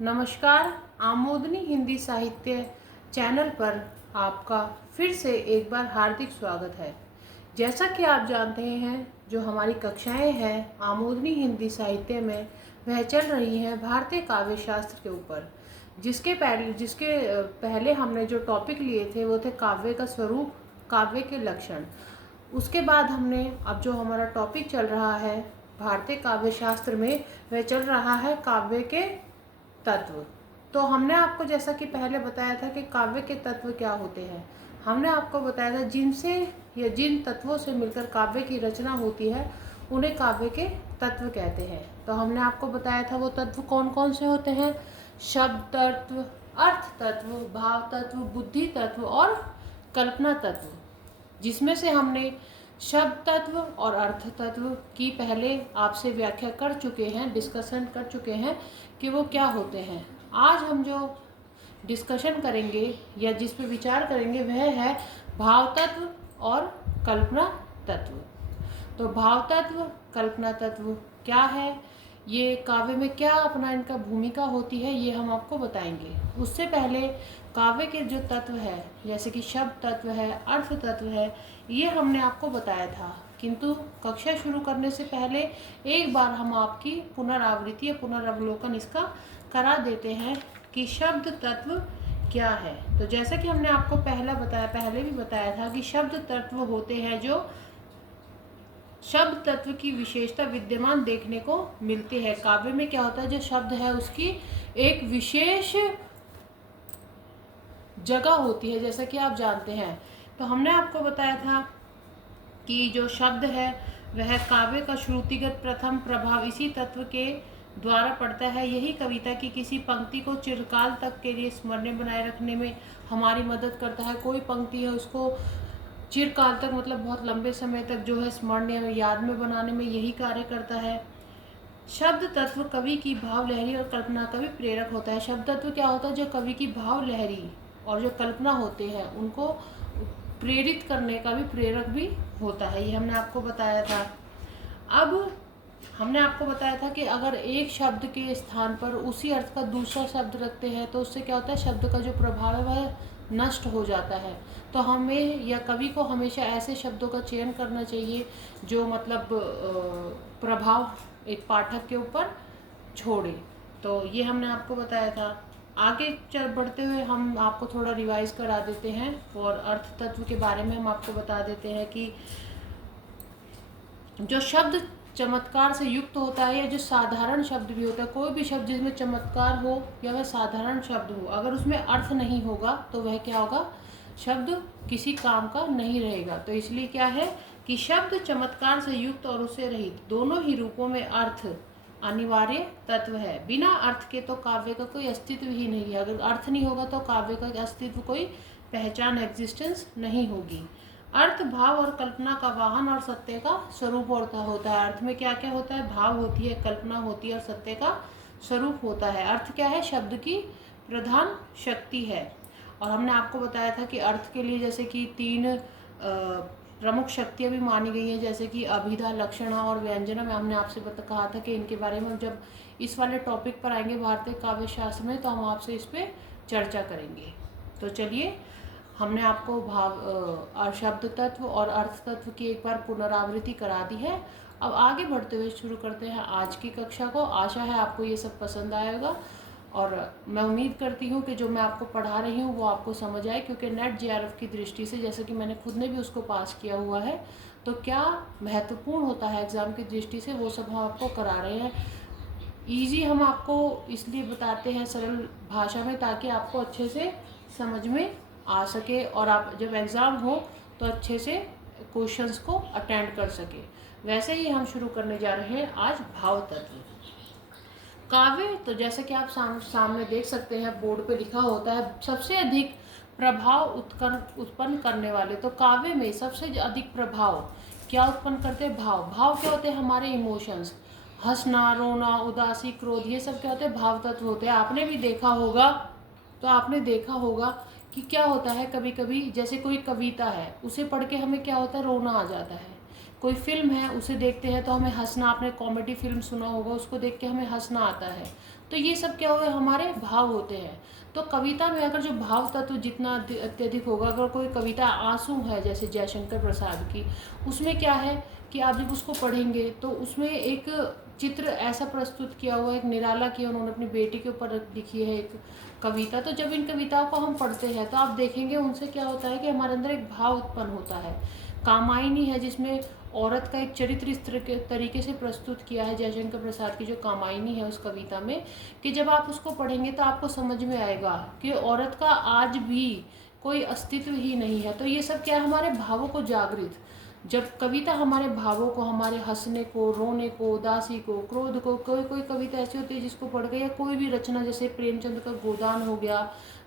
नमस्कार। आमोदनी हिंदी साहित्य चैनल पर आपका फिर से एक बार हार्दिक स्वागत है। जैसा कि आप जानते हैं, जो हमारी कक्षाएं हैं आमोदनी हिंदी साहित्य में, वह चल रही हैं भारतीय काव्य शास्त्र के ऊपर। जिसके पहले हमने जो टॉपिक लिए थे वो थे काव्य का स्वरूप, काव्य के लक्षण। उसके बाद हमने अब जो हमारा टॉपिक चल रहा है भारतीय काव्य शास्त्र में, वह चल रहा है काव्य के तत्व। तो हमने आपको जैसा कि पहले बताया था कि काव्य के तत्व क्या होते हैं। हमने आपको बताया था जिनसे या जिन तत्वों से मिलकर काव्य की रचना होती है उन्हें काव्य के तत्व कहते हैं। तो हमने आपको बताया था वो तत्व कौन कौन से होते हैं। शब्द तत्व, अर्थ तत्व, भाव तत्व, बुद्धि तत्व और कल्पना तत्व। जिसमें से हमने शब्द तत्व और अर्थ तत्व की पहले आपसे व्याख्या कर चुके हैं, डिस्कशन कर चुके हैं कि वो क्या होते हैं। आज हम जो डिस्कशन करेंगे या जिस पे विचार करेंगे वह है भाव तत्व और कल्पना तत्व। तो भाव तत्व, कल्पना तत्व क्या है, ये काव्य में क्या अपना इनका भूमिका होती है, ये हम आपको बताएंगे। उससे पहले काव्य के जो तत्व है, जैसे कि शब्द तत्व है, अर्थ तत्व है, ये हमने आपको बताया था। किंतु कक्षा शुरू करने से पहले एक बार हम आपकी पुनरावृत्ति या पुनरावलोकन इसका करा देते हैं कि शब्द तत्व क्या है। तो जैसा कि हमने आपको पहले भी बताया था कि शब्द तत्व होते हैं जो शब्द तत्व की विशेषता विद्यमान देखने को मिलती है। काव्य में क्या होता है, जो शब्द है उसकी एक विशेष जगह होती है, जैसा कि आप जानते हैं। तो हमने आपको बताया था कि जो शब्द है वह काव्य का श्रुतिगत प्रथम प्रभाव इसी तत्व के द्वारा पड़ता है। यही कविता की किसी पंक्ति को चिरकाल तक के लिए स्मरणीय बनाए रखने में हमारी मदद करता है। कोई पंक्ति है उसको चिरकाल तक, मतलब बहुत लंबे समय तक जो है स्मरणीय याद में बनाने में यही कार्य करता है। शब्द तत्व कवि की भाव लहरी और कल्पना का भी प्रेरक होता है। शब्द तत्व क्या होता है, जो कवि की भाव लहरी और जो कल्पना होते हैं उनको प्रेरित करने का भी प्रेरक भी होता है। ये हमने आपको बताया था। अब हमने आपको बताया था कि अगर एक शब्द के स्थान पर उसी अर्थ का दूसरा शब्द रखते हैं तो उससे क्या होता है, शब्द का जो प्रभाव है वह नष्ट हो जाता है। तो हमें या कवि को हमेशा ऐसे शब्दों का चयन करना चाहिए जो मतलब प्रभाव एक पाठक के ऊपर छोड़े। तो ये हमने आपको बताया था। आगे चल बढ़ते हुए हम आपको थोड़ा रिवाइज करा देते हैं और अर्थ तत्व के बारे में हम आपको बता देते हैं कि जो शब्द चमत्कार से युक्त होता है या जो साधारण शब्द भी होता है, कोई भी शब्द जिसमें चमत्कार हो या वह साधारण शब्द हो, अगर उसमें अर्थ नहीं होगा तो वह क्या होगा, शब्द किसी काम का नहीं रहेगा। तो इसलिए क्या है कि शब्द चमत्कार से युक्त और उससे रहित दोनों ही रूपों में अर्थ अनिवार्य तत्व है। बिना अर्थ के तो काव्य का कोई अस्तित्व ही नहीं है। अगर अर्थ नहीं होगा तो काव्य का अस्तित्व, कोई पहचान, एग्जिस्टेंस नहीं होगी। अर्थ भाव और कल्पना का वाहन और सत्य का स्वरूप होता है। अर्थ में क्या क्या होता है, भाव होती है, कल्पना होती है और सत्य का स्वरूप होता है। अर्थ क्या है, शब्द की प्रधान शक्ति है। और हमने आपको बताया था कि अर्थ के लिए जैसे कि तीन प्रमुख शक्तियाँ भी मानी गई हैं, जैसे कि अभिधा, लक्षणा और व्यंजना में हमने आपसे कहा था कि इनके बारे में जब इस वाले टॉपिक पर आएंगे भारतीय काव्य शास्त्र में तो हम आपसे इस पर चर्चा करेंगे। तो चलिए, हमने आपको भाव शब्द तत्व और अर्थ तत्व की एक बार पुनरावृत्ति करा दी है। अब आगे बढ़ते हुए शुरू करते हैं आज की कक्षा को। आशा है आपको ये सब पसंद आएगा और मैं उम्मीद करती हूँ कि जो मैं आपको पढ़ा रही हूँ वो आपको समझ आए, क्योंकि नेट जेआरएफ की दृष्टि से, जैसे कि मैंने खुद ने भी उसको पास किया हुआ है, तो क्या महत्वपूर्ण होता है एग्ज़ाम की दृष्टि से वो सब हम आपको करा रहे हैं। ईजी हम आपको इसलिए बताते हैं सरल भाषा में, ताकि आपको अच्छे से समझ में आ सके और आप जब एग्ज़ाम हो तो अच्छे से क्वेश्चंस को अटेंड कर सके। वैसे ही हम शुरू करने जा रहे हैं आज भाव तत्व। काव्य, तो जैसे कि आप सामने देख सकते हैं बोर्ड पे लिखा होता है सबसे अधिक प्रभाव उत्पन्न करने वाले। तो काव्य में सबसे अधिक प्रभाव क्या उत्पन्न करते हैं, भाव। भाव क्या होते हैं, हमारे इमोशंस, हंसना, रोना, उदासी, क्रोध, ये सब क्या होते हैं, भाव तत्व होते हैं। आपने भी देखा होगा, तो आपने देखा होगा कि क्या होता है, कभी कभी जैसे कोई कविता है उसे पढ़ के हमें क्या होता है, रोना आ जाता है। कोई फिल्म है उसे देखते हैं तो हमें हंसना, आपने कॉमेडी फिल्म सुना होगा, उसको देख के हमें हंसना आता है। तो ये सब क्या हुए, हमारे भाव होते हैं। तो कविता में अगर जो भाव तत्व जितना अत्यधिक होगा, अगर कोई कविता आंसू है जैसे जयशंकर प्रसाद की, उसमें क्या है कि आप जब उसको पढ़ेंगे तो उसमें एक चित्र ऐसा प्रस्तुत किया हुआ है, एक निराला किया उन्होंने अपनी बेटी के ऊपर लिखी है एक कविता। तो जब इन कविताओं को हम पढ़ते हैं तो आप देखेंगे उनसे क्या होता है कि हमारे अंदर एक भाव उत्पन्न होता है। कामायनी है जिसमें औरत का एक चरित्र इस तरीके से प्रस्तुत किया है जयशंकर प्रसाद की जो कामायनी है उस कविता में, कि जब आप उसको पढ़ेंगे तो आपको समझ में आएगा कि औरत का आज भी कोई अस्तित्व ही नहीं है। तो ये सब क्या है, हमारे भावों को जागृत, जब कविता हमारे भावों को, हमारे हंसने को, रोने को, उदासी को, क्रोध को, कोई कोई कविता ऐसी होती है जिसको पढ़ के, या कोई भी रचना जैसे प्रेमचंद का गोदान हो गया,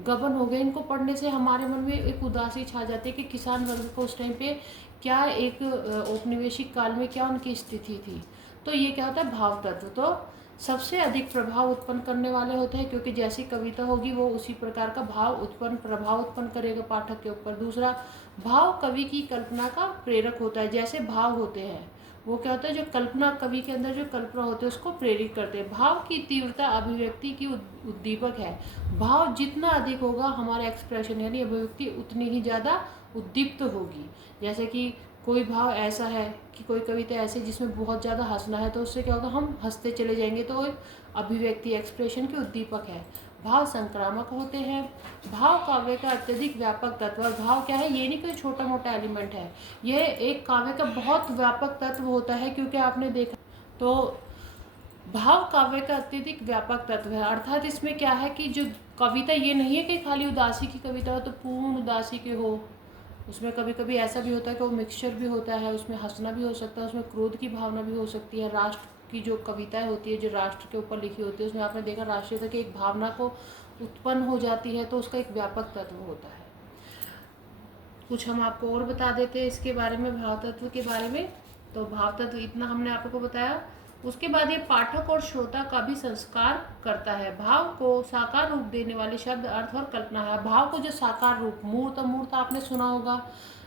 गबन हो गया, इनको पढ़ने से हमारे मन में एक उदासी छा जाती है कि किसान वर्ग को उस टाइम पे क्या एक औपनिवेशिक काल में क्या उनकी स्थिति थी। तो ये क्या होता है, भाव तत्व तो सबसे अधिक प्रभाव उत्पन्न करने वाले होते हैं, क्योंकि जैसी कविता होगी वो उसी प्रकार का प्रभाव उत्पन्न करेगा पाठक के ऊपर। दूसरा, भाव कवि की कल्पना का प्रेरक होता है। जैसे भाव होते हैं वो क्या होता है, जो कल्पना, कवि के अंदर जो कल्पना होती है उसको प्रेरित करते हैं। भाव की तीव्रता अभिव्यक्ति की उद्दीपक है। भाव जितना अधिक होगा हमारा एक्सप्रेशन यानी अभिव्यक्ति उतनी ही ज़्यादा उद्दीप्त होगी। जैसे कि कोई भाव ऐसा है कि कोई कविता ऐसी जिसमें बहुत ज़्यादा हंसना है, तो उससे क्या होगा, हम हंसते चले जाएंगे, तो एक अभिव्यक्ति एक्सप्रेशन की उद्दीपक है। भाव संक्रामक होते हैं। भाव काव्य का अत्यधिक व्यापक तत्व। और भाव क्या है, ये नहीं कोई छोटा मोटा एलिमेंट है, ये एक काव्य का बहुत व्यापक तत्व होता है। क्योंकि आपने देखा तो भाव काव्य का अत्यधिक व्यापक तत्व है। अर्थात इसमें क्या है कि जो कविता ये नहीं है कि खाली उदासी की कविता हो तो पूर्ण उदासी के हो, उसमें कभी कभी ऐसा भी होता है कि वो मिक्सचर भी होता है, उसमें हंसना भी हो सकता है, उसमें क्रोध की भावना भी हो सकती है। राष्ट्र की जो कविताएं होती है, जो राष्ट्र के ऊपर लिखी होती है, उसमें आपने देखा राष्ट्रीयता की एक भावना को उत्पन्न हो जाती है, तो उसका एक व्यापक तत्व होता है। कुछ हम आपको और बता देते हैं इसके बारे में, भाव तत्व के बारे में। तो भाव तत्व इतना हमने आपको बताया। उसके बाद ये पाठक और श्रोता का भी संस्कार करता है। भाव को साकार रूप देने वाले शब्द, अर्थ और कल्पना है। भाव को जो साकार रूप, मूर्त अमूर्त आपने सुना होगा,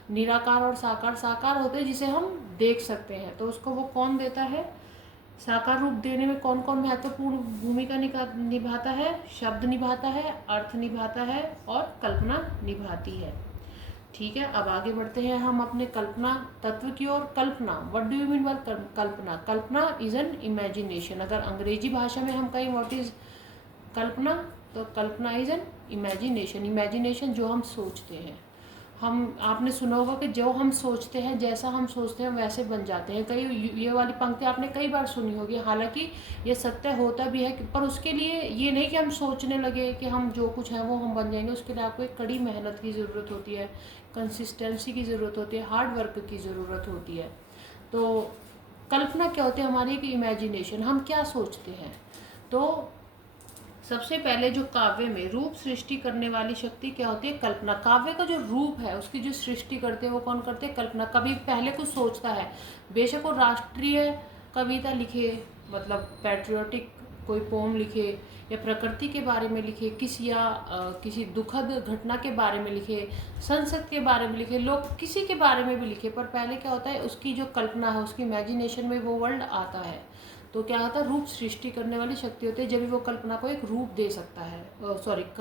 निराकार और साकार। साकार होते हैं जिसे हम देख सकते हैं, तो उसको वो कौन देता है, साकार रूप देने में कौन कौन महत्वपूर्ण भूमिका निभाता है, शब्द निभाता है, अर्थ निभाता है और कल्पना निभाती है। ठीक है, अब आगे बढ़ते हैं हम अपने कल्पना तत्व की ओर। कल्पना, what do you mean by kalpana? Kalpana is an imagination. अगर अंग्रेजी भाषा में हम कहें व्हाट इज कल्पना, तो कल्पना इज एन इमेजिनेशन। इमेजिनेशन जो हम सोचते हैं, हम, आपने सुना होगा कि जो हम सोचते हैं, जैसा हम सोचते हैं वैसे बन जाते हैं। कई ये वाली पंक्ति आपने कई बार सुनी होगी, हालांकि ये सत्य होता भी है, पर उसके लिए ये नहीं कि हम सोचने लगे कि हम जो कुछ है वो हम बन जाएंगे। उसके लिए आपको एक कड़ी मेहनत की ज़रूरत होती है, कंसिस्टेंसी की ज़रूरत होती है, हार्ड वर्क की ज़रूरत होती है। तो कल्पना क्या होती है हमारी, एक इमेजिनेशन, हम क्या सोचते हैं। तो सबसे पहले जो काव्य में रूप सृष्टि करने वाली शक्ति क्या होती है, कल्पना। काव्य का जो रूप है उसकी जो सृष्टि करते हैं वो कौन करते हैं, कल्पना। कभी पहले कुछ सोचता है, बेशक वो राष्ट्रीय कविता लिखे, मतलब पैट्रियोटिक कोई पोम लिखे, या प्रकृति के बारे में लिखे, किसी दुखद घटना के बारे में लिखे, संसद के बारे में लिखे, लोग किसी के बारे में भी लिखे, पर पहले क्या होता है, उसकी जो कल्पना है, उसकी इमेजिनेशन में वो वर्ल्ड आता है। तो क्या होता है, रूप सृष्टि करने वाली शक्ति होती है, जब भी वो कल्पना को एक रूप दे सकता है,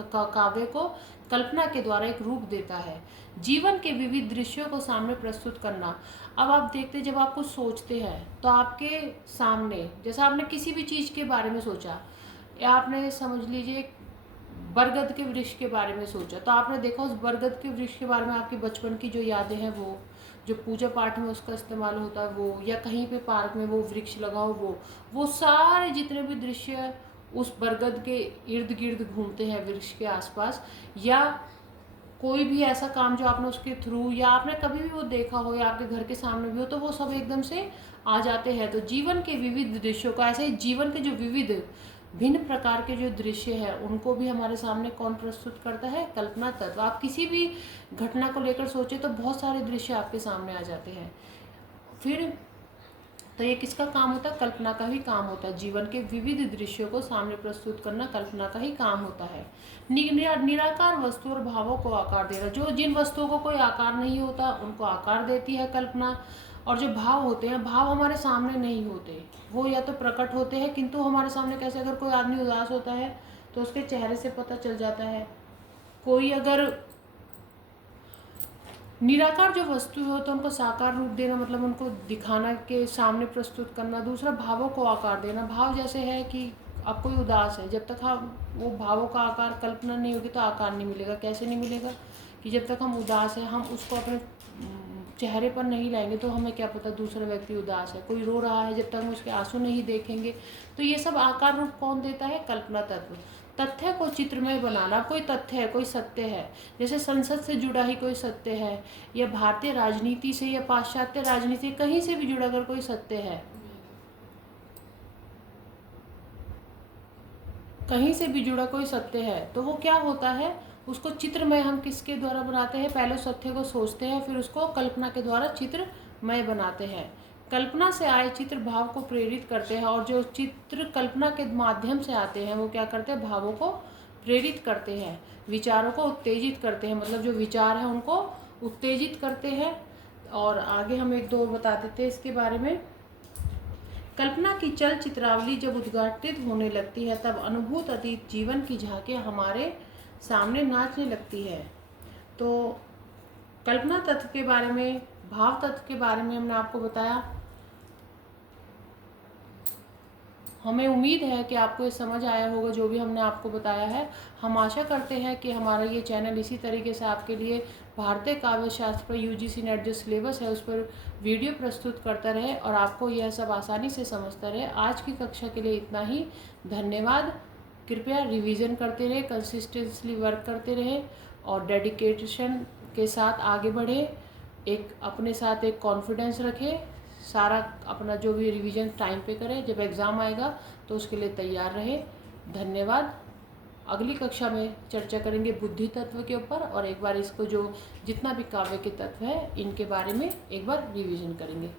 काव्य को कल्पना के द्वारा एक रूप देता है। जीवन के विविध दृश्यों को सामने प्रस्तुत करना। अब आप देखते हैं, जब आप कुछ सोचते हैं तो आपके सामने, जैसे आपने किसी भी चीज़ के बारे में सोचा, या आपने समझ लीजिए बरगद के वृक्ष के बारे में सोचा, तो आपने देखा उस बरगद के वृक्ष के बारे में आपकी बचपन की जो यादें हैं, वो जो पूजा पाठ में उसका इस्तेमाल होता है वो, या कहीं पे पार्क में वो वृक्ष लगा हो, वो सारे जितने भी दृश्य उस बरगद के इर्द गिर्द घूमते हैं, वृक्ष के आसपास, या कोई भी ऐसा काम जो आपने उसके थ्रू, या आपने कभी भी वो देखा हो, या आपके घर के सामने भी हो, तो वो सब एकदम से आ जाते हैं। तो जीवन के विविध दृश्यों का, ऐसे ही जीवन के जो विविध भिन्न प्रकार के जो दृश्य है उनको भी हमारे सामने कौन प्रस्तुत करता है, कल्पना तत्व। आप किसी भी घटना को लेकर सोचे तो बहुत सारे दृश्य आपके सामने आ जाते हैं। फिर तो ये किसका काम होता है, कल्पना का ही काम होता है। जीवन के विविध दृश्यों को सामने प्रस्तुत करना कल्पना का ही काम होता है। निराकार वस्तु और भावों को आकार देना, जो जिन वस्तुओं को कोई आकार नहीं होता उनको आकार देती है कल्पना। और जो भाव होते हैं, भाव हमारे सामने नहीं होते, वो या तो प्रकट होते हैं किंतु हमारे सामने कैसे, अगर कोई आदमी उदास होता है तो उसके चेहरे से पता चल जाता है। कोई अगर निराकार जो वस्तु हो तो उनको साकार रूप देना, मतलब उनको दिखाना के सामने प्रस्तुत करना। दूसरा भावों को आकार देना। भाव जैसे है कि अब कोई उदास है, जब तक हम वो भावों का आकार कल्पना नहीं होगी तो आकार नहीं मिलेगा। कैसे नहीं मिलेगा कि जब तक हम उदास है, हम उसको अपने चेहरे पर नहीं लाएंगे तो हमें क्या पता दूसरा व्यक्ति उदास है। कोई रो रहा है, जब तक हम उसके आंसू नहीं देखेंगे, तो ये सब आकार रूप कौन देता है? कल्पना तत्व। तथ्य को चित्रमय बनाना। कोई तथ्य है, कोई सत्य है, जैसे संसद से जुड़ा ही कोई सत्य है, या भारतीय राजनीति से या पाश्चात्य राजनीति, कहीं से भी जुड़ा अगर कोई सत्य है, कहीं से भी जुड़ा कोई सत्य है, तो वो क्या होता है, उसको चित्रमय हम किसके द्वारा बनाते हैं? पहले सत्य को सोचते हैं, फिर उसको कल्पना के द्वारा चित्रमय बनाते हैं। कल्पना से आए चित्र भाव को प्रेरित करते हैं, और जो चित्र कल्पना के माध्यम से आते हैं वो क्या करते हैं? भावों को प्रेरित करते हैं, विचारों को उत्तेजित करते हैं, मतलब जो विचार है उनको उत्तेजित करते हैं। और आगे हम एक दो बता देते हैं इसके बारे में। कल्पना की चलचित्रावली जब उद्घाटित होने लगती है तब अनुभूत अतीत जीवन की झांकियां हमारे सामने नाचने लगती है। तो कल्पना तत्व के बारे में, भाव तत्व के बारे में हमने आपको बताया। हमें उम्मीद है कि आपको ये समझ आया होगा जो भी हमने आपको बताया है। हम आशा करते हैं कि हमारा ये चैनल इसी तरीके से आपके लिए भारतीय काव्य शास्त्र पर यूजीसी नेट जो सिलेबस है उस पर वीडियो प्रस्तुत करता रहे और आपको यह सब आसानी से समझता रहे। आज की कक्षा के लिए इतना ही। धन्यवाद। कृपया रिवीजन करते रहे, कंसिस्टेंटली वर्क करते रहे और डेडिकेशन के साथ आगे बढ़े। एक अपने साथ एक कॉन्फिडेंस रखें, सारा अपना जो भी रिवीजन टाइम पे करें, जब एग्ज़ाम आएगा तो उसके लिए तैयार रहे। धन्यवाद। अगली कक्षा में चर्चा करेंगे बुद्धि तत्व के ऊपर, और एक बार इसको जो जितना भी काव्य के तत्व है इनके बारे में एक बार रिवीजन करेंगे।